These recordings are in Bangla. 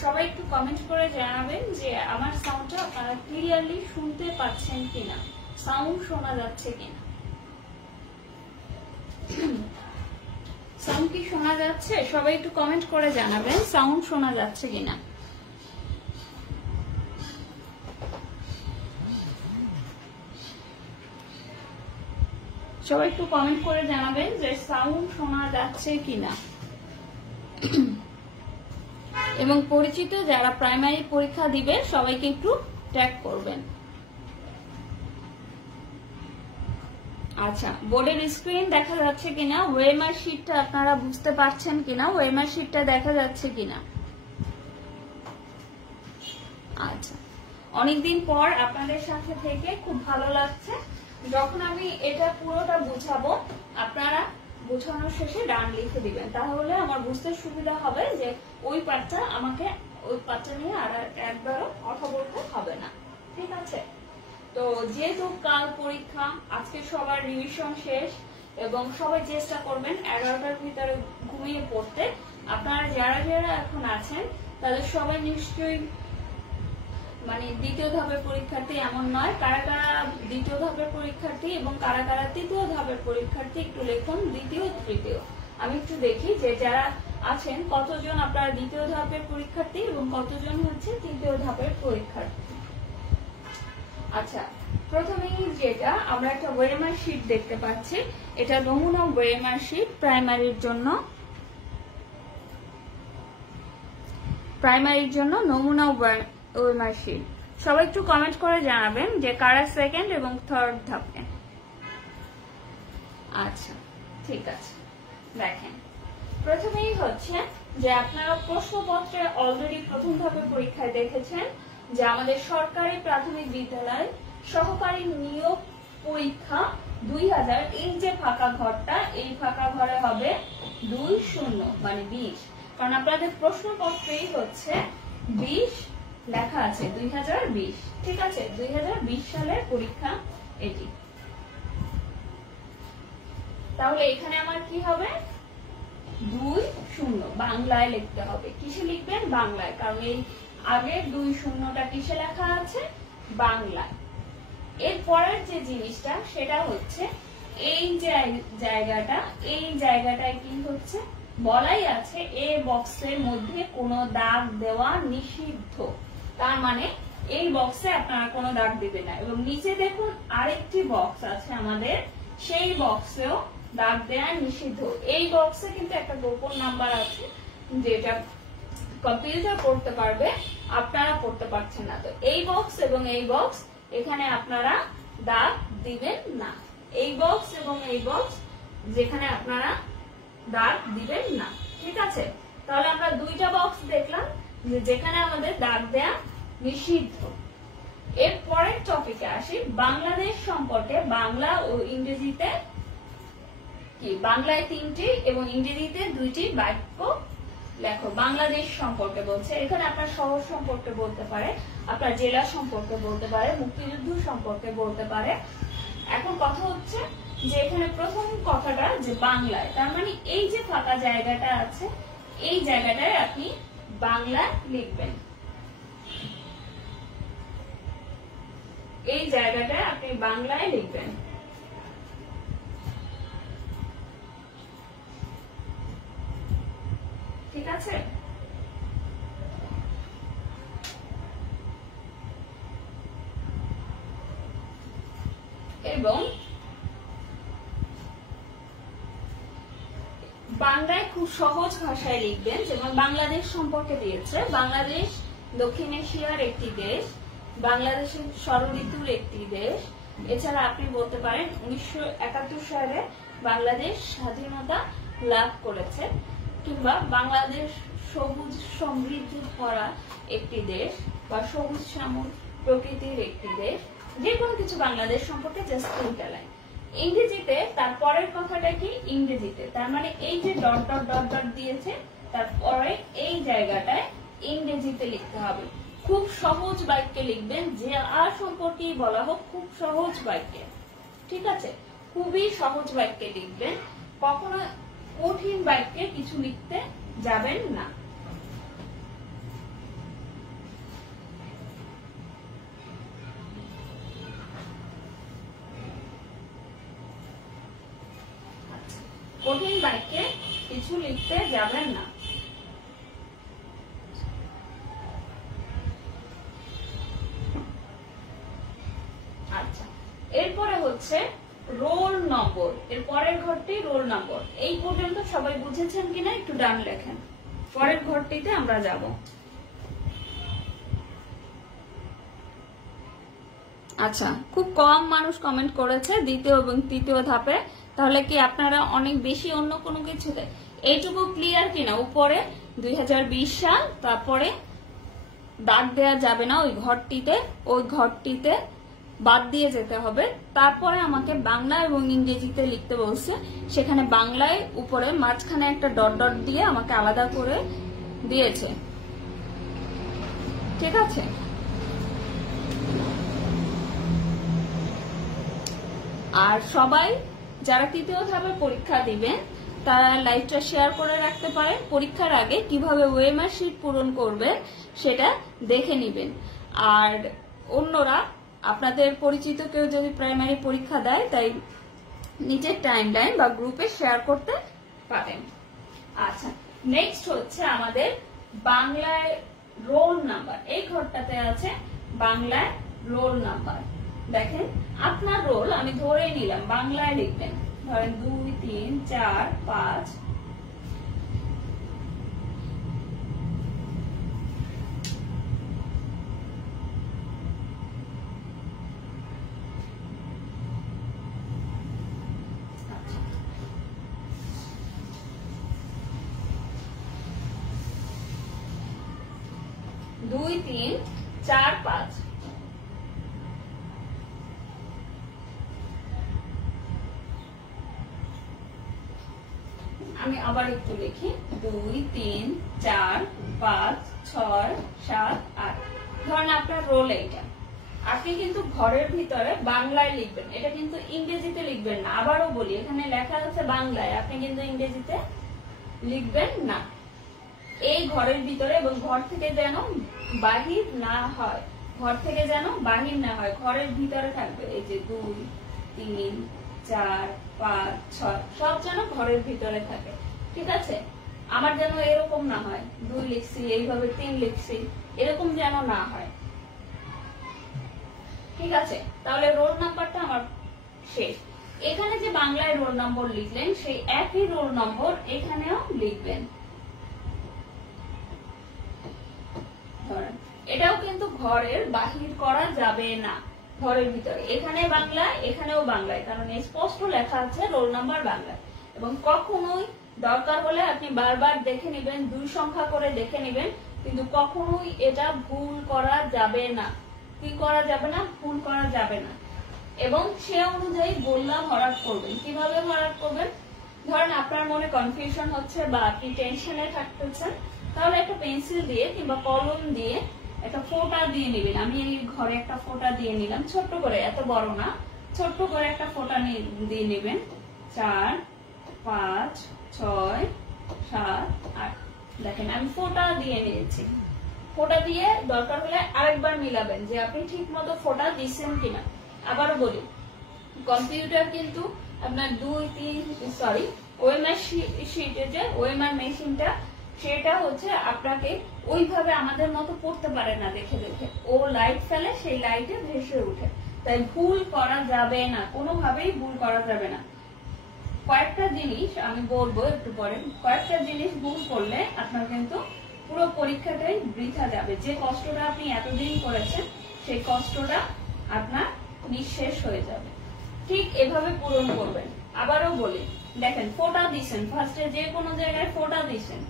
সবাই একটু কমেন্ট করে জানাবেন যে আমার সাউন্ডটা আপনারা ক্লিয়ারলি শুনতে পাচ্ছেন কিনা, সাউন্ড শোনা যাচ্ছে কিনা। সাউন্ড কি শোনা যাচ্ছে? সবাই একটু কমেন্ট করে জানাবেন সাউন্ড শোনা যাচ্ছে কিনা। সবাই একটু কমেন্ট করে জানাবেন যে সাউন্ড শোনা যাচ্ছে কিনা। এবং পরিচিত যারা প্রাইমারি পরীক্ষা দিবে সবাইকে একটু ট্যাগ করবেন। আচ্ছা, বোর্ডের স্ক্রিন দেখা যাচ্ছে কিনা, ওয়েমার শিটটা আপনারা বুঝতে পারছেন কিনা, ওয়েমার শিটটা দেখা যাচ্ছে কিনা। আচ্ছা, অনেকদিন পর আপনাদের সাথে থেকে খুব ভালো লাগছে। যখন আমি এটা পুরোটা বুঝাবো আপনারা বোঝানোর শেষে ডান লিখে দিবেন, তাহলে আমার বুঝতে সুবিধা হবে যে ওই পার্টটা আমাকে ওই পার্টটা নিয়ে আর একবারও কথা বলতে হবে না। ঠিক আছে? তো যেহেতু কাল পরীক্ষা, আজকে সবার রিভিশন শেষ এবং সবাই চেষ্টা করবেন 11টার ভিতরে ঘুমিয়ে পড়তে। আপনারা যারা যারা এখন আছেন তাদের সবাই নিশ্চয়ই মানে দ্বিতীয় ধাপের পরীক্ষার্থী এমন নয়। কারা কারা দ্বিতীয় ধাপের পরীক্ষার্থী এবং কারা কারা তৃতীয় ধাপের পরীক্ষার্থী একটু লিখুন, দ্বিতীয় তৃতীয়। আমি একটু দেখি যে যারা আছেন কতজন আপনারা দ্বিতীয় ধাপের পরীক্ষার্থী এবং কতজন হচ্ছে তৃতীয় ধাপের পরীক্ষার্থী। আচ্ছা, প্রথমেই যেটা আমরা একটা ওয়েমার শিট দেখতে পাচ্ছি, এটা নমুনা ওয়েমার শিট প্রাইমারির জন্য নমুনা ওয়েমার শিট। সবাই একটু কমেন্ট করে জানাবেন যে কারা সেকেন্ড এবং থার্ড ধাপে। আচ্ছা, ঠিক আছে। দেখেন, প্রথমেই হচ্ছে যে আপনারা প্রশ্নপত্রে অলরেডি প্রথম ধাপের পরীক্ষায় দেখেছেন যে আমাদের সরকারি প্রাথমিক বিদ্যালয় সহকারী নিয়োগ পরীক্ষা 2000, এই যে ফাঁকা ঘরটা, এই ফাঁকা ঘরে হবে 20 মানে 20, কারণ আপনাদের প্রশ্নপত্রেই হচ্ছে 20 লেখা আছে 2020। ঠিক আছে? 2020 সালের পরীক্ষা এটি। তাহলে এখানে আমার কি হবে? 20 বাংলায় লিখতে হবে। কিসে লিখবেন? বাংলায়, কারণ এই আগে 20টা কিসে লেখা আছে? বাংলায়। এর পরের যে জিনিসটা সেটা হচ্ছে এই জায়গাটায় কি হচ্ছে বলাই আছে এ বক্সের মধ্যে কোনো দাগ দেওয়া নিষিদ্ধ। তার মানে এই বক্সে আপনারা কোনো দাগ দিবেন না। এবং নিচে দেখুন আরেকটি বক্স আছে আমাদের, সেই বক্সেও দাগ দেওয়া নিষিদ্ধ। এই বক্সে কিন্তু একটা গোপন নাম্বার আছে যেটা কম্পিউটার পড়তে পারবে, আপনারা পড়তে পারছেন না। তো এই বক্স এবং এই বক্স এখানে আপনারা দাগ দিবেন না। এই বক্স এবং এই বক্স যেখানে আপনারা দাগ দিবেন না। ঠিক আছে? তাহলে আমরা দুইটা বক্স দেখলাম যেখানে আমাদের দাগ দেয়া নিষিদ্ধ। এর পরের টপিকে আসি, বাংলাদেশ সম্পর্কে বাংলা ও ইংরেজিতে কি, বাংলায় 3টি এবং ইংরেজিতে 2টি বাক্য লেখো। বাংলাদেশ সম্পর্কে বলছে, এখানে আপনার শহর সম্পর্কে বলতে পারে, আপনার জেলা সম্পর্কে বলতে পারে, মুক্তিযুদ্ধ সম্পর্কে বলতে পারে। এখন কথা হচ্ছে যে এখানে প্রথম কথাটা যে বাংলায়, তার মানে এই যে ফাঁকা জায়গাটা আছে এই জায়গাটায় আপনি বাংলা লিখবেন। এই জায়গাটায় আপনি বাংলায় লিখবেন। ঠিক আছে? এবং বাংলায় খুব সহজ ভাষায় লিখবেন। যেমন বাংলাদেশ সম্পর্কে দিয়েছে, বাংলাদেশ দক্ষিণ এশিয়ার একটি দেশ, বাংলাদেশের ষড়ঋতুর একটি দেশ। এছাড়া আপনি বলতে পারেন 1971 সালে বাংলাদেশ স্বাধীনতা লাভ করেছে, কিংবা বাংলাদেশ সবুজ সমৃদ্ধ ভরা একটি দেশ বা সবুজ শ্যামল প্রকৃতির একটি দেশ। যে কোনো কিছু বাংলাদেশ সম্পর্কে জাস্ট তিনটা লাইন। ইংরেজিতে তারপরের কথাটা কি? ইংরেজিতে, তার মানে এই যে ডট ডট ডট ডট দিয়েছে তারপরে এই জায়গাটায় ইংরেজিতে লিখতে হবে। খুব সহজ বাক্যে লিখবেন, যে আর সম্পর্কেই বলা হোক খুব সহজ বাক্যে। ঠিক আছে? খুবই সহজ বাক্যে লিখবেন, কখনো কঠিন বাক্যে কিছু লিখতে যাবেন না। কিছু লিখতে যাবেন না। আচ্ছা, এরপরে হচ্ছে রোল নম্বর। এর পরের ঘরটি রোল নম্বর। এই পর্যন্ত সবাই বুঝেছেন কিনা একটু ডান লেখেন। পরের ঘরটিতে আমরা যাব। আচ্ছা, খুব কম মানুষ কমেন্ট করেছে দ্বিতীয় এবং তৃতীয় ধাপে। তাহলে কি আপনারা অনেক বেশি অন্য কোনো কিছুতে? এইটুকু ক্লিয়ার কিনা? উপরে 2020 সাল, তারপরে দাগ দেয়া যাবে না ওই ঘরটিতে বাদ দিয়ে যেতে হবে। তারপরে আমাকে বাংলা এবং ইংরেজিতে লিখতে বলছে, সেখানে বাংলায় উপরে মাঝখানে একটা ডট ডট দিয়ে আমাকে আলাদা করে দিয়েছে। ঠিক আছে, আর সবাই যারা তৃতীয় ধাপে পরীক্ষা দিবেন তারা লাইভটা শেয়ার করে রাখতে পারেন। পরীক্ষার আগে কিভাবে ওএমআর শিট পূরণ করবেন সেটা দেখে নিবেন। আর অন্যরা, আপনাদের পরিচিত কেউ যদি প্রাইমারি পরীক্ষা দেয়, তাই নিজের টাইমলাইন বা গ্রুপে শেয়ার করতে পারেন। আচ্ছা, নেক্সট হচ্ছে আমাদের বাংলায় রোল নাম্বার। এই ঘরটাতে আছে বাংলায় রোল নাম্বার। দেখেন, আপনার রোল আমি ধরে নিলাম, বাংলায় লিখবেন। ধরেন 2, 3, 4, 5। দুই, 3, 4, 5। আমি আবার একটু লিখি, 2, 3, 4, 5, 6, 7, 8। ধরেন আপনার রোল এইটা। আপনি কিন্তু ঘরের ভিতরে বাংলায় লিখবেন, এটা কিন্তু ইংরেজিতে লিখবেন না। আবারও বলি, এখানে লেখা আছে বাংলায়, আপনি কিন্তু ইংরেজিতে লিখবেন না। এই ঘরের ভিতরে, এবং ঘর থেকে যেন বাহির না হয়, ঘরের ভিতরে থাকবে। এই যে 2, 3, 4, 5, 6 সব যেন ঘরের ভিতরে থাকে। ঠিক আছে, আমার যেন এরকম না হয় 2 লিখছি, এইভাবে 3 লিখছি, এরকম যেন না হয়। ঠিক আছে, তাহলে রোল নাম্বারটা আমার শেষ। এখানে যে বাংলায় রোল নম্বর লিখলেন, সেই একই রোল নম্বর এখানেও লিখবেন। এটাও কিন্তু ঘরের বাহির করা যাবে না, ঘরের ভিতরে। এখানে বাংলা, এখানেও বাংলায়, কারণ স্পষ্ট লেখা আছে রোল নাম্বার বাংলায়। এবং কখনোই দরকার হলে আপনি বারবার দেখে নেবেন, 2 সংখ্যা করে দেখে নেবেন, কিন্তু কখনোই এটা ভুল করা যাবে না। কি করা যাবে না? ভুল করা যাবে না। এবং সে অনুযায়ী গোল্লা ভরাট করবেন। কিভাবে ভরাট করবেন? ধরেন আপনার মনে কনফিউশন হচ্ছে বা আপনি টেনশনে থাকতেছেন, তাহলে একটা পেন্সিল দিয়ে কিংবা কলম দিয়ে একটা ফোঁটা দিয়ে নেবেন। আমি এই ঘরে একটা ফোঁটা দিয়ে নিলাম, ছোট্ট করে, এত বড় না, ছোট্ট করে একটা ফোঁটা দিয়ে নেবেন। 4, 5, 6, 7, 8। দেখেন আমি ফোঁটা দিয়ে নিয়েছি। ফোঁটা দিয়ে দরকার হলে আরেকবার মিলাবেন যে আপনি ঠিক মতো ফোঁটা দিচ্ছেন কিনা। আবারও বলি, কম্পিউটার কিন্তু আপনার ওএমআর শিটে যে ওএমআর মেশিনটা, সেটা হচ্ছে আপনাকে ওইভাবে আমাদের মতো পড়তে পারে না দেখে দেখে। ও লাইট ফেলে, সেই লাইটে ভেসে উঠে। তাই ভুল করা যাবে না, কোনোভাবেই ভুল করা যাবে না। কয়েকটা জিনিস আমি বলবো একটু পরে, কয়েকটা জিনিস ভুল করলে আপনার কিন্তু পুরো পরীক্ষাটাই বৃথা যাবে। যে কষ্টটা আপনি এতদিন করেছেন, সেই কষ্টটা আপনার নিঃশেষ হয়ে যাবে। ঠিক এভাবে পূরণ করবেন। আবারও বলি, দেখেন ফোঁটা দিচ্ছেন, ফার্স্টে যে কোনো জায়গায় ফোঁটা দিচ্ছেন,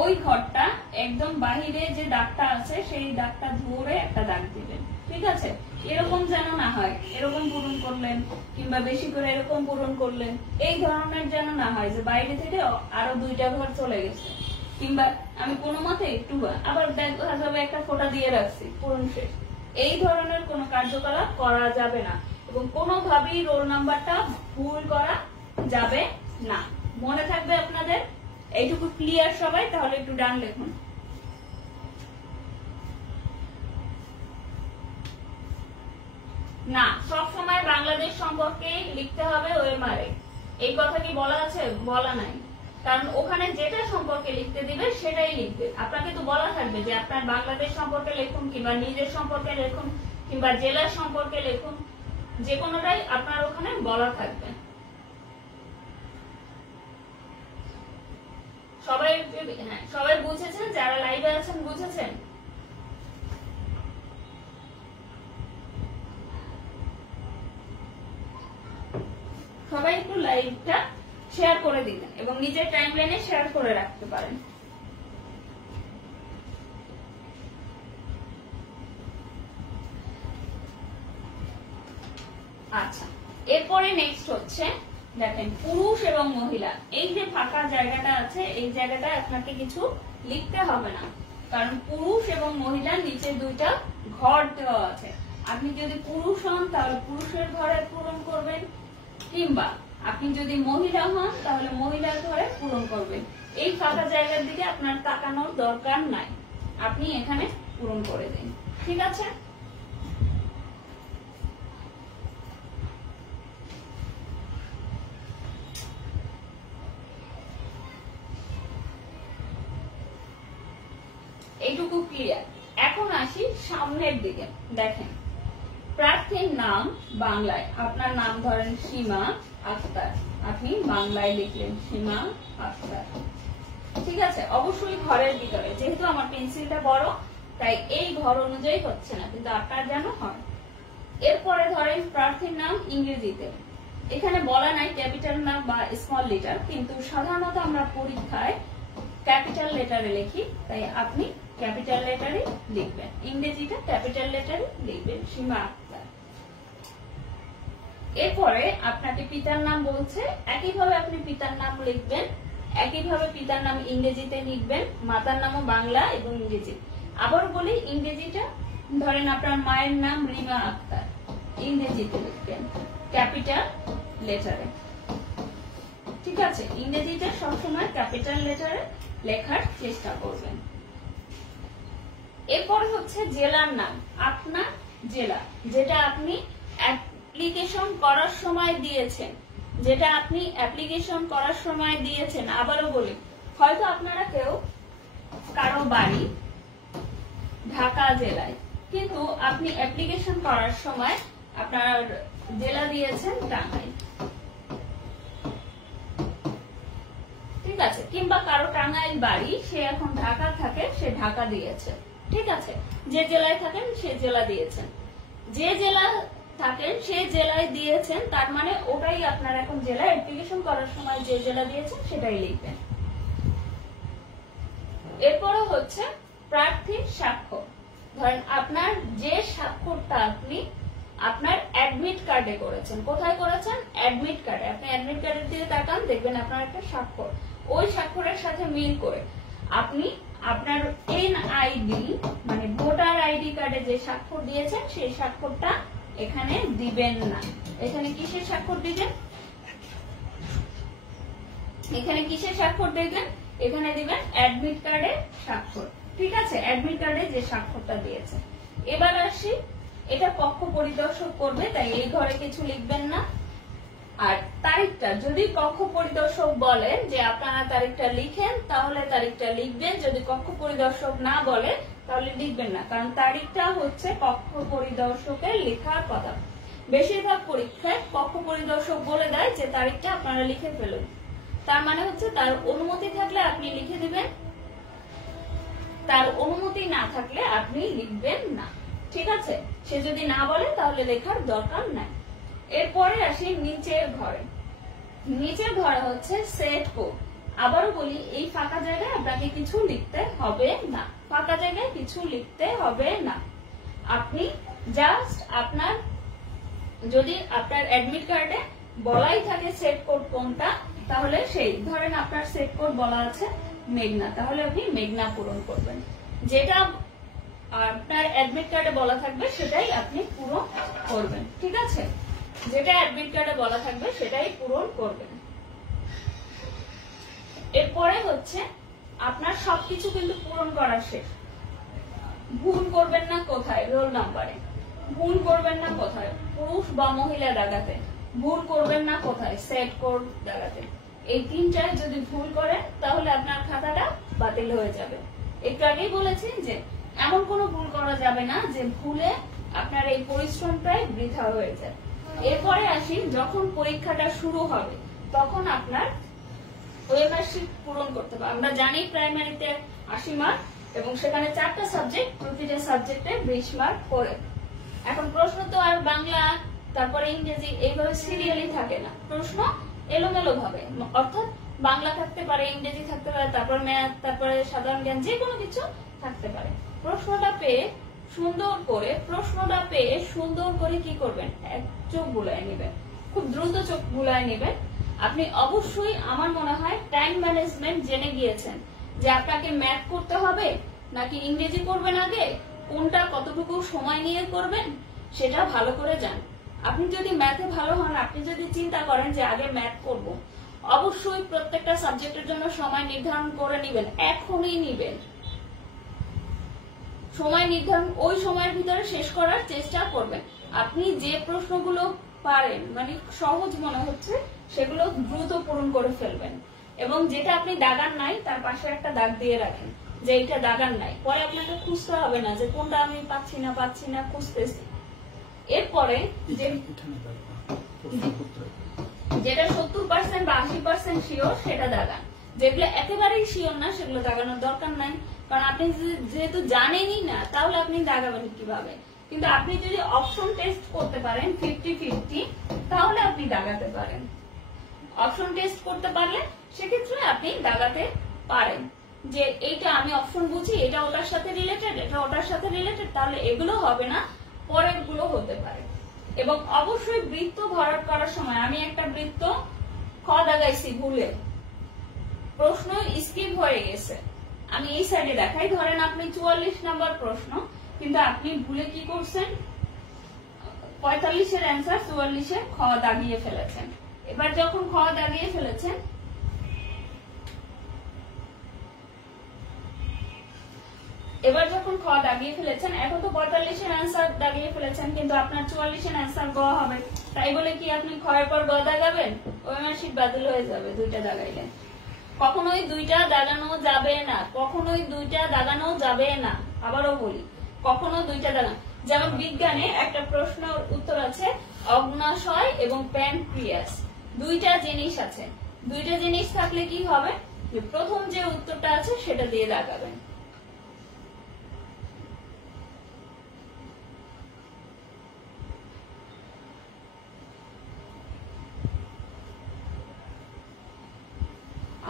ওই ঘরটা একদম বাহিরে যে দাগটা আছে, সেই দাগটা ধরে একটা দাগ দিবেন। ঠিক আছে, এরকম যেন না হয় এরকম পূরণ করলেন, কিংবা বেশি করে এরকম পূরণ করলেন, এই ধরনের যেন না হয় যে বাইরে থেকে আরো 2টা ঘর চলে গেছে, কিংবা আমি কোনো মতে একটু আবার দেখা যাবে একটা ফোঁটা দিয়ে রাখছি, পূরণ শেষ। এই ধরনের কোনো কার্যকলাপ করা যাবে না, এবং কোনোভাবেই রোল নাম্বারটা ভুল করা যাবে না। মনে থাকবে আপনাদের? এইটুকু ক্লিয়ার সবাই? তাহলে একটু ডান লিখুন। না, সবসময় বাংলাদেশ সম্পর্কে লিখতে হবে ওএমআর এ। এই কথা কি বলা আছে? বলা নাই। কারণ ওখানে যেটা সম্পর্কে লিখতে দিবে সেটাই লিখবে। আপনাকে তো বলা থাকবে যে আপনার বাংলাদেশ সম্পর্কে লিখুন, কিংবা নিজের সম্পর্কে লিখুন, কিংবা জেলার সম্পর্কে লিখুন, যে কোনোটাই আপনার ওখানে বলা থাকবে। সবাই সবাই বুঝেছেন? যারা লাইভে আছেন বুঝেছেন? সবাই একটু লাইভটা শেয়ার করে দিবেন এবং নিজের টাইমলাইনে শেয়ার করে রাখতে পারেন। আচ্ছা, এরপরে নেক্সট হচ্ছে দেখেন পুরুষ এবং মহিলা। এই যে ফাঁকা জায়গাটা আছে, এই জায়গাটায় আপনাকে কিছু লিখতে হবে না, কারণ পুরুষ এবং মহিলার নিচে দুইটা ঘর দেওয়া আছে। আপনি যদি পুরুষ হন তাহলে পুরুষের ঘরে পূরণ করবেন, কিংবা আপনি যদি মহিলা হন তাহলে মহিলার ঘরে পূরণ করবেন। এই ফাঁকা জায়গার দিকে আপনার তাকানোর দরকার নাই, আপনি এখানে পূরণ করে দিন। ঠিক আছে? এইটুকু ক্লিয়ার। এখন আসি সামনের দিকে। দেখেন প্রার্থীর নাম বাংলায়, আপনার নাম ধরেন সীমা আক্তার, আপনি বাংলায় লিখলেন সীমা আক্তার। ঠিক আছে? অবশ্যই ঘরের ভিতরে, যেহেতু আমার পেন্সিলটা বড় তাই এই ঘর অনুযায়ী হচ্ছে না, কিন্তু আপনার যেন হয়। এরপরে ধরেন প্রার্থীর নাম ইংরেজিতে, এখানে বলা নাই ক্যাপিটাল নাম বা স্মল লেটার, কিন্তু সাধারণত আমরা পরীক্ষায় ক্যাপিটাল লেটারে লিখি, তাই আপনি ক্যাপিটাল লেটারে লিখবেন, ইংরেজিটা ক্যাপিটাল লেটারে লিখবেন সীমা আক্তার। এরপরে আপনাকে পিতার নাম বলছে, একইভাবে আপনি পিতার নাম লিখবেন, একইভাবে পিতার নাম ইংরেজিতে লিখবেন, মাতার নামও বাংলা এবং ইংরেজি। আবার বলি ইংরেজিটা, ধরেন আপনার মায়ের নাম রিমা আক্তার, ইংরেজিতে লিখবেন ক্যাপিটাল লেটারে। ঠিক আছে? ইংরেজিটা সবসময় ক্যাপিটাল লেটারে লেখার চেষ্টা করবেন। এরপরে হচ্ছে জেলার নাম, আপনার জেলা, যেটা আপনি অ্যাপ্লিকেশন করার সময় দিয়েছেন, যেটা আপনি অ্যাপ্লিকেশন করার সময় দিয়েছেন। আবারও বলি, হয়তো আপনারা কেউ কারো বাড়ি ঢাকা জেলায়, কিন্তু আপনি অ্যাপ্লিকেশন করার সময় আপনার জেলা দিয়েছেন টাঙ্গাইল। ঠিক আছে? কিংবা কারো টাঙ্গাইল বাড়ি, সে এখন ঢাকা থাকে, সে ঢাকা দিয়েছে। ঠিক আছে? যে জেলায় থাকেন সে জেলা দিয়েছেন, যে জেলা থাকেন সে জেলায় দিয়েছেন, তার মানে ওটাই আপনার এখন জেলা। অ্যাপ্লিকেশন করার সময় যে জেলা দিয়েছেন সেটাই লিখবেন। এরপরে হচ্ছে প্রার্থীর স্বাক্ষর। ধরেন আপনার যে স্বাক্ষরটা আপনি আপনার অ্যাডমিট কার্ডে করেছেন, কোথায় করেছেন? অ্যাডমিট কার্ডে। আপনি অ্যাডমিট কার্ডের দিকে তাকান, দেখবেন আপনার একটা স্বাক্ষর, ওই স্বাক্ষরের সাথে মিল করে আপনি আপনার এনআইডি মানে ভোটার আইডি কার্ডে যে স্বাক্ষর দিয়েছেন সেই স্বাক্ষরটা এখানে দিবেন না। এখানে কিসের স্বাক্ষর দিবেন? এখানে কিসের স্বাক্ষর দিবেন? এখানে দিবেন অ্যাডমিট কার্ডের স্বাক্ষর। ঠিক আছে? অ্যাডমিট কার্ডে যে স্বাক্ষরটা দিয়েছে। এবার আসি, এটা পক্ষ পরিদর্শক করবে, তাই এই ঘরে কিছু লিখবেন না। আর তারিখটা, যদি কক্ষ পরিদর্শক বলেন যে আপনারা তারিখটা লিখেন তাহলে তারিখটা লিখবেন, যদি কক্ষ পরিদর্শক না বলে তাহলে লিখবেন না, কারণ তারিখটা হচ্ছে কক্ষ পরিদর্শকের লেখার কথা। বেশিরভাগ পরীক্ষায় কক্ষ পরিদর্শক বলে দেয় যে তারিখটা আপনারা লিখে ফেলুন, তার মানে হচ্ছে তার অনুমতি থাকলে আপনি লিখে দিবেন, তার অনুমতি না থাকলে আপনি লিখবেন না। ঠিক আছে? সে যদি না বলে তাহলে লেখার দরকার নাই। এরপরে আসি নিচের ঘরে। নিচের ঘরে হচ্ছে সেট কোড। আবারও বলি, এই ফাঁকা জায়গায় আপনাকে কিছু লিখতে হবে না, ফাঁকা জায়গায় কিছু লিখতে হবে না। আপনি জাস্ট আপনার, যদি আপনার অ্যাডমিট কার্ডে বলাই থাকে সেট কোড কোনটা, তাহলে সেই, ধরেন আপনার সেট কোড বলা আছে মেঘনা, তাহলে আপনি মেঘনা পূরণ করবেন। যেটা আপনার অ্যাডমিট কার্ডে বলা থাকবে সেটাই আপনি পূরণ করবেন। ঠিক আছে? যেটা অ্যাডমিট কার্ডে বলা থাকবে সেটাই পূরণ করবেন। এরপরে হচ্ছে আপনার সবকিছু কিন্তু পূরণ করা শেষ। ভুল করবেন না কোথায়? রোল নাম্বারে। ভুল করবেন না কোথায়? পুরুষ বা মহিলা দাগাতে। ভুল করবেন না কোথায়? সেট কোড দাগাতে। এই তিনটায় যদি ভুল করেন তাহলে আপনার খাতাটা বাতিল হয়ে যাবে। একটু আগেই বলেছি যে এমন কোনো ভুল করা যাবে না যে ভুলে আপনার এই পরিশ্রমটাই বৃথা হয়ে যায়। এরপরে আসি, যখন পরীক্ষাটা শুরু হবে তখন আপনার ওএমআর শিট পূরণ করতে হবে। আমরা জানি প্রাইমারিতে 80 মার্ক এবং সেখানে 4টা সাবজেক্ট, প্রতিটা সাবজেক্টে 20 মার্ক করে। এখন প্রশ্ন তো আর বাংলা তারপরে ইংরেজি এইভাবে সিরিয়ালি থাকে না, প্রশ্ন এলোমেলো ভাবে, অর্থাৎ বাংলা থাকতে পারে, ইংরেজি থাকতে পারে, তারপর ম্যাথ, তারপরে সাধারণ জ্ঞান, যে কোনো কিছু থাকতে পারে। প্রশ্নটা পেয়ে সুন্দর করে কি করবেন, এক চোখ বুলায় নেবেন, খুব দ্রুত চোখ বুলায় নেবেন। আপনি অবশ্যই আমার মনে হয় টাইম ম্যানেজমেন্ট জেনে গিয়েছেন যে আপনাকে ম্যাথ করতে হবে নাকি ইংরেজি করবেন, আগে কোনটা কতটুকু সময় নিয়ে করবেন সেটা ভালো করে জান। আপনি যদি ম্যাথে ভালো হন, আপনি যদি চিন্তা করেন যে আগে ম্যাথ করব, অবশ্যই প্রত্যেকটা সাবজেক্টের জন্য সময় নির্ধারণ করে নেবেন, এখনই নিবেন। সময় নির্ধারণ ওই সময়ের ভিতরে শেষ করার চেষ্টা করবেন। আপনি যে প্রশ্নগুলো পারেন, মানে সহজ মনে হচ্ছে, সেগুলো দ্রুত পূরণ করে ফেলবেন এবং যেটা আপনি দাগান নাই তার পাশে একটা দাগ দিয়ে রাখেন যে এটা দাগান নাই, পরে আপনাকে খুঁজতে হবে না যে কোনটা আমি পাচ্ছি না খুঁজতেছি। এরপরে যেটা 70% বা 80% শিওর সেটা দাগান, যেগুলো একেবারেই শিওর না সেগুলো দাগানোর দরকার নাই, কারণ আপনি যেহেতু জানেনই না তাহলে আপনি দাগাবেন কিভাবে। কিন্তু আপনি যদি অপশন টেস্ট করতে পারেন 50-50, তাহলে আপনি দাগাতে পারেন। অপশন টেস্ট করতে পারলে সেক্ষেত্রে আপনি দাগাতে পারেন যে এইটা আমি অপশন বুঝি, এটা ওটার সাথে রিলেটেড, এটা ওটার সাথে রিলেটেড, তাহলে এগুলো হবে না, পরের গুলো হতে পারে। এবং অবশ্যই বৃত্ত ভরাট করার সময় আমি একটা বৃত্ত খ দাগাইছি ভুলে, প্রশ্ন স্কিপ হয়ে গেছে, আমি এই সাইডে দেখাই। ধরেন আপনি 44 নম্বর প্রশ্ন, কিন্তু আপনি ভুলে কি করছেন, 45-এর অ্যান্সার 44-এ খ দাগিয়ে ফেলেছেন। এবার যখন খ দাগিয়ে ফেলেছেন, এখন তো 45-এর অ্যান্সার দাগিয়ে ফেলেছেন, কিন্তু আপনার 44-এর অ্যান্সার গ হবে, তাই বলে কি আপনি খ এর পর গ দাগাবেন? ওএমআর শিট বাতিল হয়ে যাবে দুইটা দাগাইলে। কখনোই দুইটা দাগানো যাবে না, কখনোই দুইটা দাগানো যাবে না। আবারও বলি, কখনো দুইটা দাগানো। যেমন বিজ্ঞানে একটা প্রশ্নের উত্তর আছে অগ্ন্যাশয় এবং প্যানক্রিয়াস, দুইটা জিনিস আছে। দুইটা জিনিস থাকলে কি হবে, প্রথম যে উত্তরটা আছে সেটা দিয়ে দাগাবেন।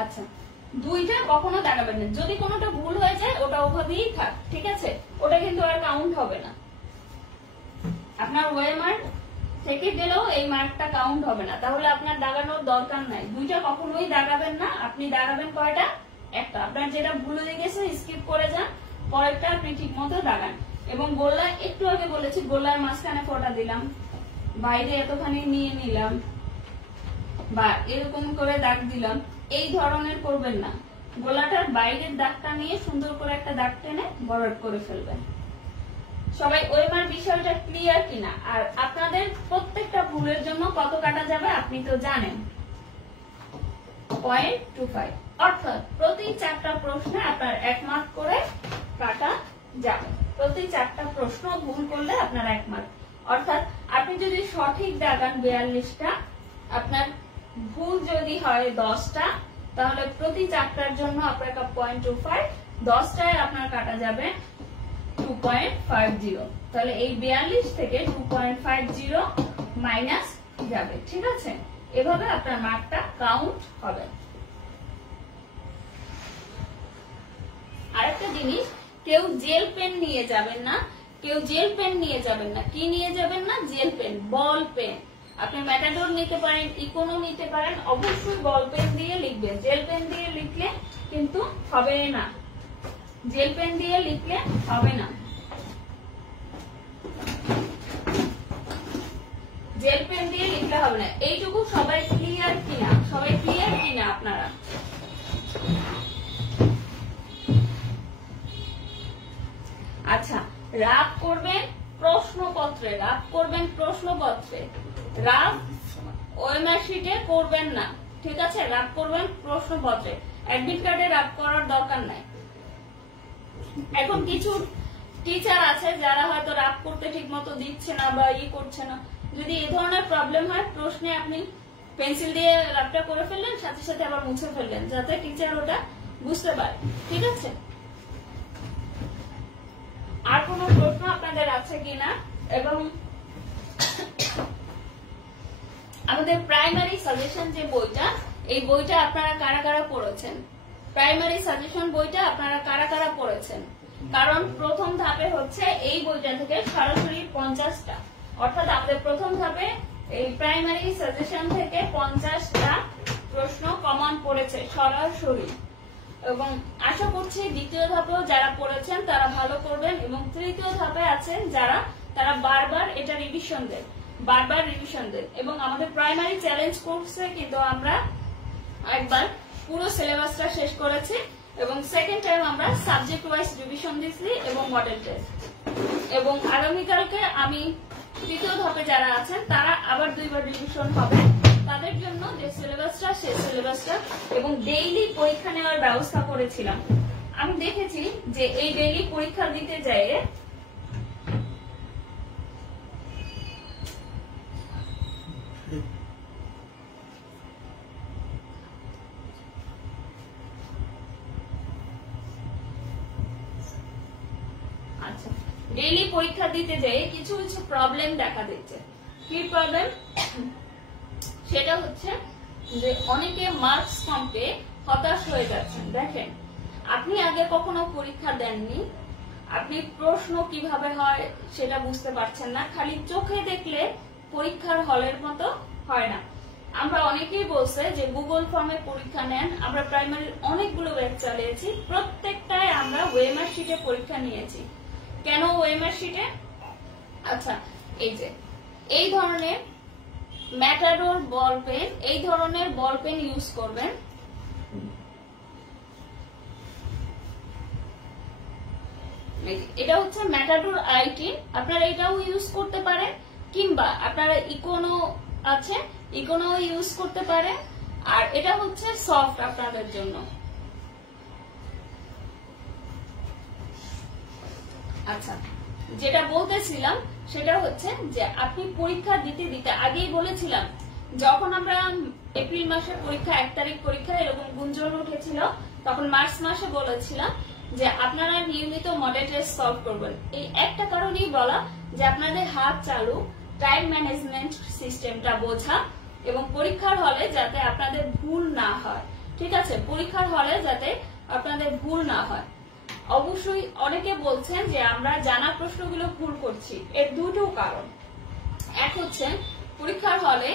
আচ্ছা, দুইটা কখনো দাগাবেন না, যদি কোনোটা ভুল হয়ে যায় ওটা ওভাবেই থাক, ঠিক আছে, ওটা কিন্তু আর কাউন্ট হবে না। আপনার ওএমআর থেকে গেলেও এই মার্কটা কাউন্ট হবে না, তাহলে আপনার দাগানোর দরকার নাই। দুইটা কখনোই দাগাবেন না, আপনি দাগাবেন কয়টা, একটা। আপনার যেটা ভুল হয়ে গেছে স্কিপ করে যান, পরেরটা আপনি ঠিক মতো দাগান। এবং গোল্লা একটু আগে বলেছি, গোল্লার মাঝখানে ফোঁটা দিলাম, বাইরে এতখানি নিয়ে নিলাম বা এরকম করে দাগ দিলাম, এই ধরনের করবেন না। গোলাটার বাইরের দাগটা নিয়ে সুন্দর করে একটা দাগ টেনে বড় করে ফেলবেন। সবাই ওএমআর বিষয়টা ক্লিয়ার কিনা? আর আপনাদের প্রত্যেকটা ভুলের জন্য কত কাটা যাবে আপনি তো জানেন, 0.25, অর্থাৎ প্রতি 4টা প্রশ্নে আপনার 1 মার্ক করে কাটা যাবে। প্রতি 4টা প্রশ্ন ভুল করলে আপনার 1 মার্ক, অর্থাৎ আপনি যদি সঠিক দাগান 42টা, আপনার ভুল যদি হয় 10টা, তাহলে প্রতি 4টার জন্য আপনার 0.25, 10টায় আপনার কাটা যাবে 2.50। তাহলে এই 42 থেকে 2.50 মাইনাস যাবে, ঠিক আছে? এভাবে আপনার মার্কটা কাউন্ট হবে। আরেকটা জিনিস, কেউ জেল পেন নিয়ে যাবেন না, কি নিয়ে যাবেন না? Gel pen, ball pen. আপনি ম্যাটাডোর নিতে পারেন, ইকোনো নিতে পারেন, অবশ্যই বল পেন দিয়ে লিখবেন। জেল পেন দিয়ে লিখলে কিন্তু হবে না, জেল পেন দিয়ে লিখলে হবে না, জেল পেন দিয়ে লিখলে হবে না। এইটুকু সবাই ক্লিয়ার কিনা? আপনারা? আচ্ছা, রাফ করবেন প্রশ্নপত্রে, রাফ ওএমআর শিটে করবেন না। ঠিক আছে, রাগ করবেন প্রশ্নপত্রে, অ্যাডমিট কার্ডে রাগ করার দরকার নাই। এখন কিছু টিচার আছে যারা হয়তো রাগ করতে ঠিক মতো দিচ্ছে না বা করছে না, যদি এই ধরনের প্রবলেম হয় প্রশ্নে আপনি পেন্সিল দিয়ে রাগটা করে ফেললেন, সাথে সাথে আবার মুছে ফেললেন, যাতে টিচার ওটা বুঝতে পারে। ঠিক আছে, আর কোন প্রশ্ন আপনাদের আছে কিনা? এবং আমাদের প্রাইমারি সাজেশন যে বইটা, এই বইটা আপনারা কারা কারা পড়েছেন? প্রাইমারি সাজেশন বইটা আপনারা কারা কারা পড়েছেন? কারণ প্রথম ধাপে হচ্ছে এই বইটা থেকে সরাসরি 50টা, অর্থাৎ আমাদের প্রথম ধাপে এই প্রাইমারি সাজেশন থেকে 50টা প্রশ্ন কমন পড়েছে সরাসরি। এবং আশা করছি দ্বিতীয় ধাপেও যারা পড়েছেন তারা ভালো করবেন, এবং তৃতীয় ধাপে আছেন যারা, তারা বারবার এটা রিভিশন দেন, বারবার রিভিশন দেন। এবং আমাদের প্রাইমারি চ্যালেঞ্জ কোর্সে কিন্তু আমরা একবার পুরো সিলেবাসটা শেষ করেছি, এবং সেকেন্ড টাইম আমরা সাবজেক্ট ওয়াইজ রিভিশন দিয়েছি এবং মডেল টেস্ট। এবং আগামীকালকে আমি তৃতীয় ধাপে যারা আছেন তারা আবার 2বার রিভিশন হবে, তাদের জন্য যে সিলেবাসটা সেই সিলেবাসটা, এবং ডেইলি পরীক্ষা নেওয়ার ব্যবস্থা করেছিলাম। আমি দেখেছি যে এই ডেইলি পরীক্ষা দিতে যায় ডেইলি পরীক্ষা দিতে যেয়ে কিছু কিছু প্রবলেম দেখা দিচ্ছে। কি প্রবলেম? সেটা হচ্ছে যে অনেকে মার্কস কম পেয়ে হতাশ হয়ে যাচ্ছেন। দেখেন, আপনি আগে কখনো পরীক্ষা দেননি, আপনি প্রশ্ন কিভাবে হয় সেটা বুঝতে পারছেন না, খালি চোখে দেখলে পরীক্ষার হলের মতো হয় না। আমরা অনেকেই বলছে যে গুগল ফর্মে পরীক্ষা নেন, আমরা প্রাইমারির অনেকগুলো ব্যাচ চালিয়েছি, প্রত্যেকটায় আমরা ওএমআর শিটে পরীক্ষা নিয়েছি। কেন ওএমআর শিটে? আচ্ছা, এই যে এই ধরনের ম্যাটাডোর বল পেন, এই ধরনের বল পেন ইউজ করবেন। এটা হচ্ছে ম্যাটাডোর i10, আপনারা এটাও ইউজ করতে পারেন, কিংবা আপনারা ইকোনো আছে, ইকোনো ইউজ করতে পারেন। আর এটা হচ্ছে সফট আপনাদের জন্য। আচ্ছা, যেটা বলতেছিলাম সেটা হচ্ছে যে আপনি পরীক্ষা দিতে দিতে, আগেই বলেছিলাম যখন আমরা এপ্রিল মাসের পরীক্ষা 1 তারিখ পরীক্ষা এরকম গুঞ্জন উঠেছিল, তখন মার্চ মাসে বলেছিলাম যে আপনারা নিয়মিত মডেল টেস্ট সলভ করবেন। এই একটা কারণেই বলা যে আপনাদের হাত চালু, টাইম ম্যানেজমেন্ট সিস্টেমটা বোঝা, এবং পরীক্ষার হলে যাতে আপনাদের ভুল না হয়। ঠিক আছে, পরীক্ষার হলে যাতে আপনাদের ভুল না হয়। অবশ্যই অনেকে বলছেন যে আমরা জানা প্রশ্নগুলো ভুল করছি, এর দুটো কারণ। এক হচ্ছে পরীক্ষার হলে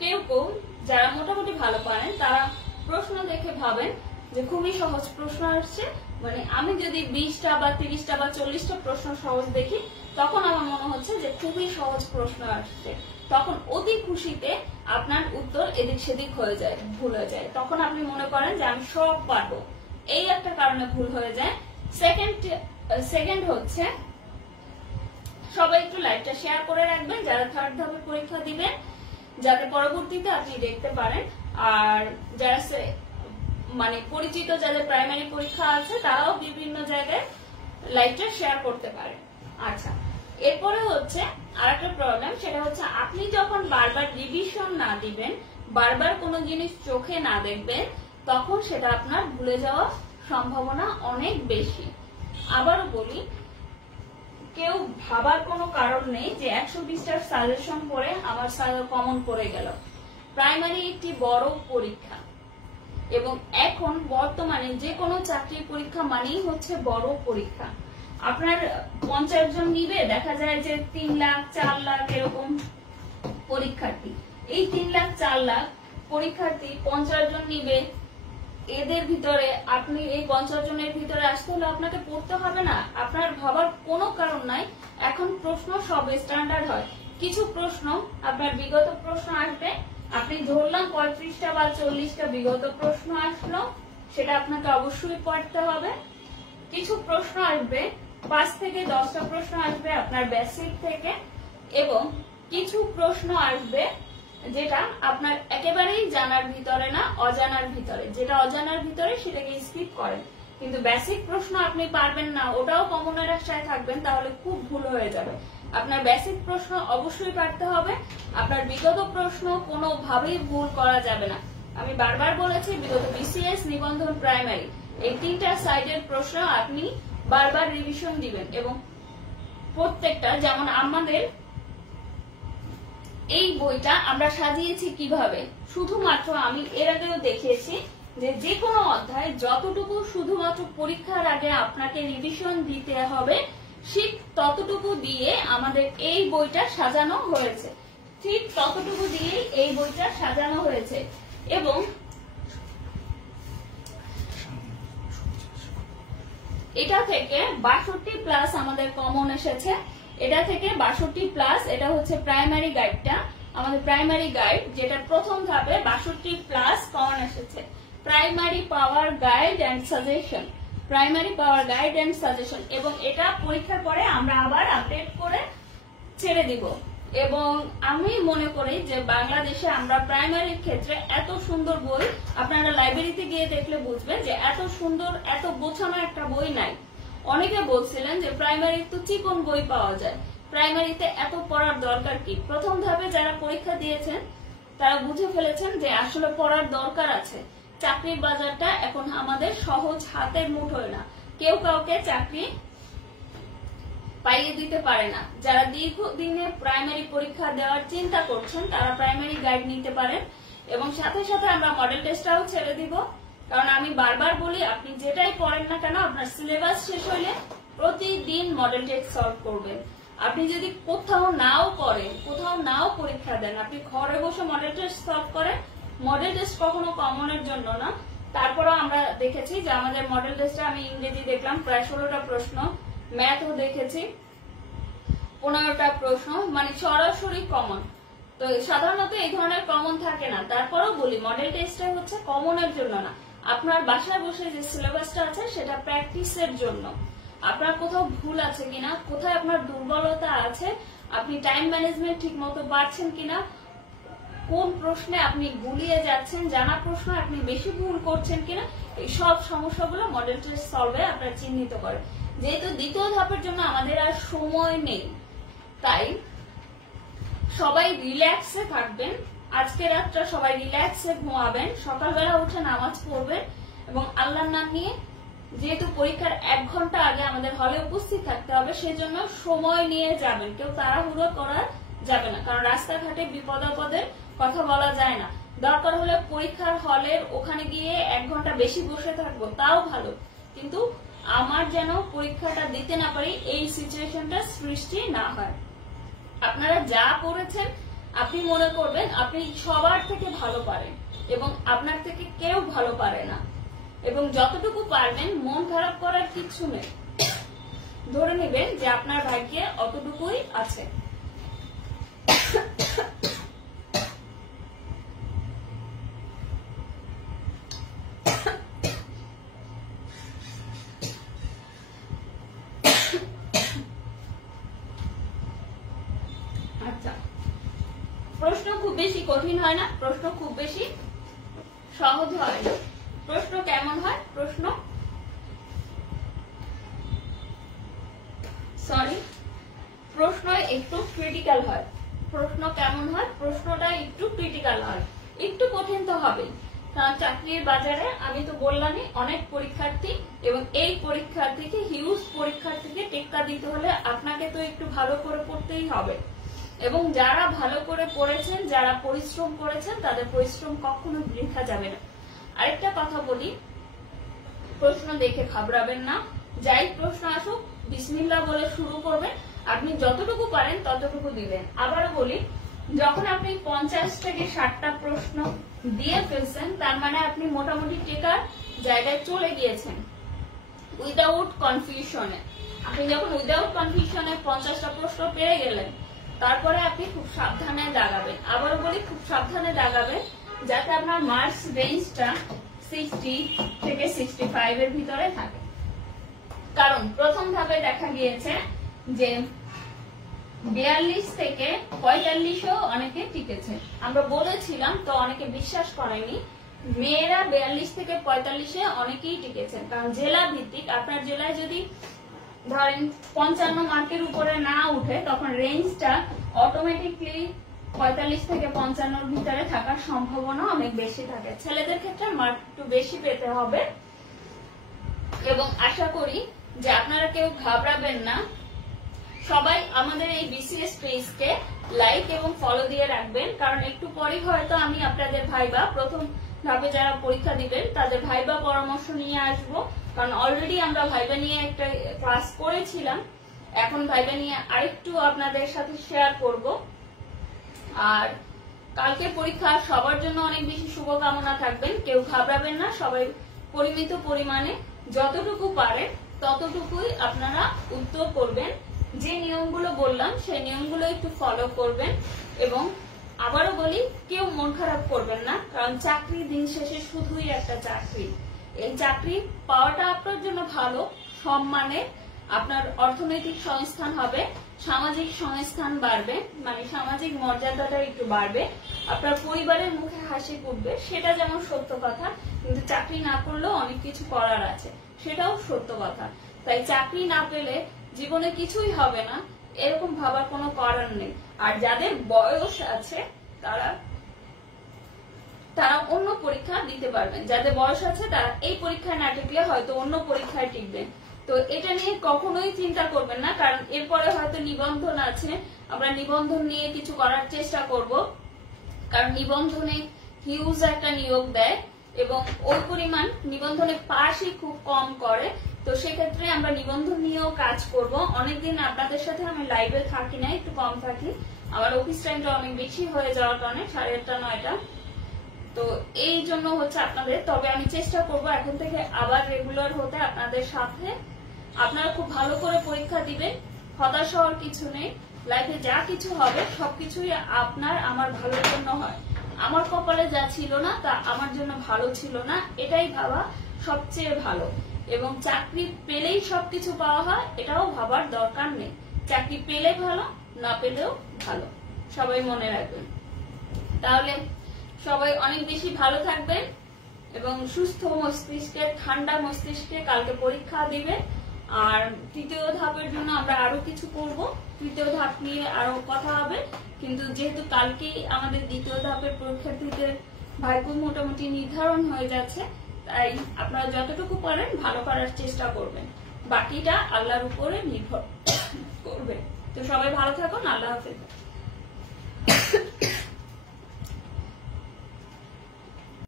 কেউ কেউ যারা মোটামুটি ভালো পারেন তারা প্রশ্ন দেখে ভাবেন যে খুবই সহজ প্রশ্ন আসছে, মানে আমি যদি 20টা বা 30টা বা 40টা প্রশ্ন সহজ দেখি তখন আমার মনে হচ্ছে যে খুবই সহজ প্রশ্ন আসছে, তখন অতি খুশিতে আপনার উত্তর এদিক সেদিক হয়ে যায়, ভুল হয়ে যায়, তখন আপনি মনে করেন যে আমি সব পারবো। এই একটা কারণে ভুল হয়ে যায়। সেকেন্ড হচ্ছে সবাই একটু লাইভটা শেয়ার করে রাখবেন যারা থার্ড ধাপে পরীক্ষা দিবেন, যাতে পরবর্তীতে আপনি দেখতে পারেন। আর যারা মানে পরিচিত যাদের প্রাইমারি পরীক্ষা আছে তারাও বিভিন্ন জায়গায় লাইভটা শেয়ার করতে পারে। আচ্ছা, এরপরে হচ্ছে আরেকটা প্রবলেম, সেটা হচ্ছে আপনি যখন বারবার রিভিশন না দিবেন, বারবার কোনো জিনিস চোখে না দেখবেন, তখন সেটা আপনার ভুলে যাওয়ার সম্ভাবনা অনেক বেশি। আবারও বলি, কেউ ভাবার কোনো কারণ নেই যে 120টার সাজেশন পড়ে আমার কমন পড়ে গেল। প্রাইমারি একটি বড় পরীক্ষা, এবং এখন বর্তমানে যে কোনো চাকরির পরীক্ষা মানেই হচ্ছে বড় পরীক্ষা। আপনার 50 জন নিবে, দেখা যায় যে 3 লাখ 4 লাখ এরকম পরীক্ষার্থী। এই 3 লাখ 4 লাখ পরীক্ষার্থী 50 জন নিবে, এদের ভিতরে আপনি এই 50 জনের ভিতরে আসতে হলে আপনাকে পড়তে হবে না, আপনার ভাবার কোনো কারণ নাই। এখন প্রশ্ন সব স্ট্যান্ডার্ড হয়, কিছু প্রশ্ন আপনার বিগত প্রশ্ন আসবে, আপনি ধরলাম 35টা বা 40টা বিগত প্রশ্ন আসলো, সেটা আপনাকে অবশ্যই পড়তে হবে। কিছু প্রশ্ন আসবে 5 থেকে 10টা প্রশ্ন আসবে আপনার বেসিক থেকে, এবং কিছু প্রশ্ন আসবে যেটা আপনার একেবারেই জানার ভিতরে না, অজানার ভিতরে। যেটা অজানার ভিতরে সেটাকে স্কিপ করেন, কিন্তু বেসিক প্রশ্ন আপনি পারবেন না, ওটাও কমনের আশায় থাকবেন, তাহলে খুব ভুল হয়ে যাবে। আপনার বেসিক প্রশ্ন অবশ্যই পারতে হবে। আপনার বিগত প্রশ্ন কোনোভাবেই ভুল করা যাবে না। আমি বারবার বলেছি, বিগত বিসিএস, নিবন্ধন, প্রাইমারি এই 3টা সাইডের প্রশ্ন আপনি বারবার রিভিশন দিবেন, এবং প্রত্যেকটা, যেমন আমাদের এই বইটা আমরা সাজিয়েছি কিভাবে, শুধুমাত্র আমি এর আগেও দেখিয়েছি যে কোনো অধ্যায় যতটুকু শুধুমাত্র পরীক্ষার আগে আপনাকে রিভিশন দিতে হবে, ঠিক ততটুকু দিয়ে আমাদের এই বইটা সাজানো হয়েছে। ঠিক ততটুকু দিয়ে এই বইটা সাজানো হয়েছে। এবং এটা থেকে 62 প্লাস আমাদের কমন এসেছে। এটা থেকে 62 প্লাস, এটা হচ্ছে প্রাইমারি গাইডটা, আমাদের প্রাইমারি গাইড, যেটা প্রথম ধাপে 62 প্লাস কমন এসেছে। Primary power guide and suggestion, primary power guide and suggestion. এবং এটা পরীক্ষার পরে আমরা আবার আপডেট করে ছেড়ে দিব। এবং আমি মনে করি যে বাংলাদেশে আমরা প্রাইমারির ক্ষেত্রে এত সুন্দর বই, আপনারা লাইব্রেরিতে গিয়ে দেখলে বুঝবেন যে এত সুন্দর, এত গোছানো একটা বই নাই। অনেকে বলছিলেন যে প্রাইমারি তো চিকন বই পাওয়া যায়, প্রাইমারিতে এত পড়ার দরকার কি। প্রথম ধাপে যারা পরীক্ষা দিয়েছেন তারা বুঝে ফেলেছেন যে আসলে পড়ার দরকার আছে। চাকরির বাজারটা এখন আমাদের সহজ হাতের মুঠোয় না, কেউ কাউকে চাকরি পাইয়ে দিতে পারে না। যারা দীর্ঘদিনে প্রাইমারি পরীক্ষা দেওয়ার চিন্তা করছেন তারা প্রাইমারি গাইড নিতে পারেন। এবং সাথে সাথে আমরা মডেল টেস্টটাও ছেড়ে দিব, কারণ আমি বারবার বলি, আপনি যেটাই পড়েন না কেন, আপনার সিলেবাস শেষ হইলে প্রতিদিন মডেল টেস্ট সলভ করবেন। আপনি যদি কোথাও নাও করেন, কোথাও নাও পরীক্ষা দেন, আপনি ঘরে বসে মডেল টেস্ট সলভ করেন। মডেল টেস্ট কখনো কমনের জন্য না। তারপরেও আমরা দেখেছি যে আমাদের মডেল টেস্টে আমি ইংরেজি দেখলাম প্রায় 16টা প্রশ্ন, ম্যাথও দেখেছি 15টা প্রশ্ন, মানে সরাসরি কমন। তো সাধারণত এই ধরনের কমন থাকে না। তারপরেও বলি, মডেল টেস্টটা হচ্ছে কমনের জন্য না, আপনার বাসায় বসে যে সিলেবাসটা আছে সেটা প্র্যাকটিসের জন্য। আপনার কোথাও ভুল আছে কিনা, কোথায় আপনার দুর্বলতা আছে, আপনি টাইম ম্যানেজমেন্ট ঠিক মতো পারছেন কিনা, কোন প্রশ্নে আপনি গুলিয়ে যাচ্ছেন, জানা প্রশ্ন আপনি বেশি ভুল করছেন কিনা, এই সব সমস্যাগুলো মডেল টেস্ট সলভে আপনারা চিহ্নিত করে। যেহেতু দ্বিতীয় ধাপের জন্য আমাদের আর সময় নেই, তাই সবাই রিল্যাক্সে থাকবেন। আজকে রাতটা সবাই রিল্যাক্সে ঘুমাবেন, সকালবেলা উঠে নামাজ পড়বেন এবং আল্লাহর নাম নিয়ে, যেহেতু পরীক্ষার 1 ঘন্টা আগে আমাদের হলে উপস্থিত থাকতে হবে, সেজন্য সময় নিয়ে যাবেন। কেউ তাড়াহুড়ো করা যাবে না, কারণ রাস্তাঘাটে বিপদ আপদের কথা বলা যায় না। দরকার হলে পরীক্ষার হলের ওখানে গিয়ে 1 ঘন্টা বেশি বসে থাকবো, তাও ভালো, কিন্তু আমার যেন পরীক্ষাটা দিতে না পারি এই সিচুয়েশনটা সৃষ্টি না হয়। আপনারা যা করেছেন আপনি মনে করবেন আপনি সবার থেকে ভালো পারেন এবং আপনার থেকে কেউ ভালো পারে না, এবং যতটুকু পারবেন মন খারাপ করার কিছু নেই। ধরে নেবেন যে আপনার ভাগ্যে অতটুকুই আছে। আচ্ছা, প্রশ্ন খুব বেশি কঠিন হয় না, প্রশ্ন খুব বেশি সহজ হয় না। প্রশ্ন কেমন হয়? প্রশ্ন একটু ক্রিটিক্যাল হয়। প্রশ্ন কেমন হয়? প্রশ্নটা একটু ক্রিটিক্যাল হয়, একটু কঠিন তো হবেই, কারণ চাকরির বাজারে আমি তো বললামই অনেক পরীক্ষার্থী, এবং এই পরীক্ষার্থীকে, হিউজ পরীক্ষার্থীকে টেক্কা দিতে হলে আপনাকে তো একটু ভালো করে পড়তেই হবে। এবং যারা ভালো করে পড়েছেন, যারা পরিশ্রম করেছেন, তাদের পরিশ্রম কখনো বৃথা যাবে না। আরেকটা কথা বলি, প্রশ্ন দেখে ঘাবড়াবেন না, যাই প্রশ্ন আসুক বিসমিল্লাহ বলে শুরু করবেন, আপনি যতটুকু পারেন ততটুকু দিবেন। আবারও বলি, যখন আপনি 50 থেকে 60টা প্রশ্ন দিয়ে ফেলছেন, তার মানে আপনি মোটামুটি টেকার জায়গায় চলে গিয়েছেন উইদাউট কনফিউশনে। আপনি যখন উইদাউট কনফিউশনে 50টা প্রশ্ন পেয়ে গেলেন, তারপরে আপনি খুব সাবধানে দাগাবেন। আবারও বলি, খুব সাবধানে দাগাবেন, যাতে আপনার মার্কস রেঞ্জটা 60 থেকে 65 এর ভিতরে থাকে। কারণ প্রথম ধাপে দেখা গিয়েছে যে 42 থেকে 45ও অনেকে টিকেছে। আমরা বলেছিলাম তো অনেকে বিশ্বাস করেনি, মেয়েরা 42 থেকে 45-এ অনেকেই টিকেছেন। কারণ জেলা ভিত্তিক, আপনার জেলায় যদি ধরেন 55 মার্কের উপরে না উঠে তখন রেঞ্জটা অটোমেটিকলি 45 থেকে 55-র ভিতরে থাকার সম্ভাবনা অনেক বেশি থাকে। ছেলেদের ক্ষেত্রে মার্ক একটু বেশি পেতে হবে। এবং আশা করি যে আপনারা কেউ ঘাবড়াবেন না, সবাই আমাদের এই বিসিএস পেজকে লাইক এবং ফলো দিয়ে রাখবেন। কারণ একটু পরে হয়তো আমি আপনাদের ভাইবা, প্রথম ধাপে যারা পরীক্ষা দিবেন তাদের ভাইবা পরামর্শ নিয়ে আসবো। কারণ অলরেডি আমরা ভাইবা নিয়ে একটা ক্লাস করেছিলাম, এখন ভাইবা নিয়ে আরেকটু আপনাদের সাথে শেয়ার করব। আর কালকে পরীক্ষা সবার জন্য অনেক বেশি শুভকামনা থাকবেন, কেউ ঘাবড়াবেন না। সবাই পরিমিত পরিমাণে যতটুকু পারেন ততটুকুই আপনারা উত্তর করবেন। যে নিয়মগুলো বললাম সেই নিয়মগুলো একটু ফলো করবেন। এবং আবারও বলি, কেউ মন খারাপ করবেন না, কারণ চাকরি দিন শেষে শুধুই একটা চাকরি। এই চাকরি পাওয়াটা আপনার জন্য ভালো, সম্মানের, আপনার অর্থনৈতিক সংস্থান হবে, সামাজিক সংস্থান বাড়বে, মানে সামাজিক মর্যাদাটা একটু বাড়বে, আপনার পরিবারের মুখে হাসি ফুটবে, সেটা যেমন সত্য কথা। কিন্তু চাকরি না করলেও অনেক কিছু করার আছে, সেটাও সত্য কথা। তাই চাকরি না পেলে জীবনে কিছুই হবে না, এরকম ভাবার কোনো কারণ নেই। আর যাদের বয়স আছে তারা অন্য পরীক্ষা দিতে পারবেন। যাদের বয়স আছে তারা এই পরীক্ষায় না টিকলে হয়তো অন্য পরীক্ষায় টিকবেন। তো এটা নিয়ে কখনোই চিন্তা করবেন না, কারণ এরপরে হয়তো নিবন্ধন আছে, আমরা নিবন্ধন নিয়ে কিছু করার চেষ্টা করব। কারণ নিবন্ধনে হিউজ একটা নিয়োগ দেয় এবং ওই পরিমাণ নিবন্ধনে পাশই খুব কম করে। তো সেক্ষেত্রে আমরা নিবন্ধন নিয়েও কাজ করব। অনেকদিন আপনাদের সাথে আমি লাইভে থাকি না, একটু কম থাকি, আমার অফিস টাইমটা অনেক বেশি হয়ে যাওয়ার কারণে 8:30 9টা। তো এই জন্য হচ্ছে আপনাদের, তবে আমি চেষ্টা করব এখন থেকে আবার রেগুলার হতে আপনাদের সাথে। আপনারা খুব ভালো করে পরীক্ষা দিবেন, হতাশ হওয়ার কিছু নেই। লাইফে যা কিছু হবে সবকিছুই আপনার আমার ভালোর জন্য হয়। আমার কপালে যা ছিল না তা আমার জন্য ভালো ছিল না, এটাই ভাবা সবচেয়ে ভালো। এবং চাকরি পেলেই সবকিছু পাওয়া হয় এটাও ভাবার দরকার নেই। চাকরি পেলে ভালো, না পেলেও ভালো, সবাই মনে রাখবেন। তাহলে সবাই অনেক বেশি ভালো থাকবেন এবং সুস্থ মস্তিষ্কে, ঠান্ডা মস্তিষ্কে কালকে পরীক্ষা দিবেন। আর তৃতীয় ধাপের জন্য আমরা আরো কিছু করব, তৃতীয় ধাপ নিয়ে আরো কথা হবে। কিন্তু যেহেতু কালকেই আমাদের দ্বিতীয় ধাপের পরীক্ষার্থীদের ভাগ্য মোটামুটি নির্ধারণ হয়ে যাচ্ছে, তাই আপনারা যতটুকু পারেন ভালো করার চেষ্টা করবেন, বাকিটা আল্লাহর উপরে নির্ভর করবে। তো সবাই ভালো থাকুন, আল্লাহ হাফেজ।